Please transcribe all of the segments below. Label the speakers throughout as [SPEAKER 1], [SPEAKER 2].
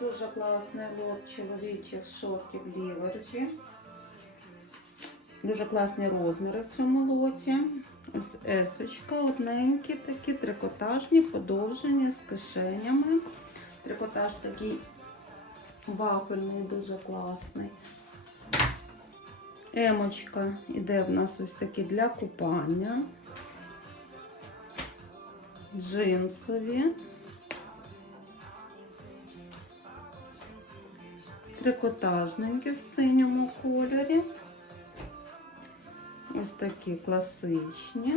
[SPEAKER 1] Дуже класний лот чоловічих шортів ліверджі. Дуже класні розміри в цьому лоті. Ось есочка, одненькі такі, трикотажні, подовжені, з кишенями. Трикотаж такий вафельний, дуже класний. Емочка іде в нас ось такі для купання. Джинсові. Трикотажненькі в синьому кольорі. Ось такі класичні.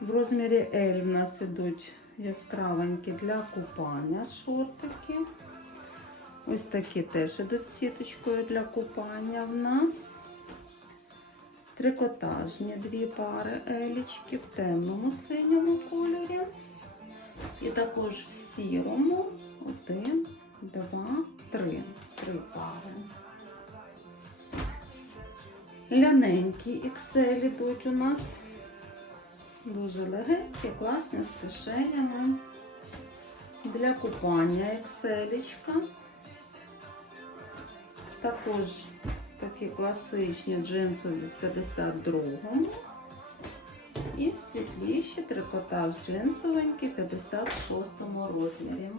[SPEAKER 1] В розмірі L в нас ідуть яскравенькі для купання шортики. Ось такі теж ідуть сіточкою для купання в нас. Трикотажні дві пари елічки в темному синьому кольорі. І також в сірому. Один, два, три. Три пари. Ляненькі XL ідуть у нас. Дуже легенькі, класні з кишенями. Для купання XL. Також такі класичні джинсові в 52-му. І світліші трикотаж джинсовенький в 56 розмірі.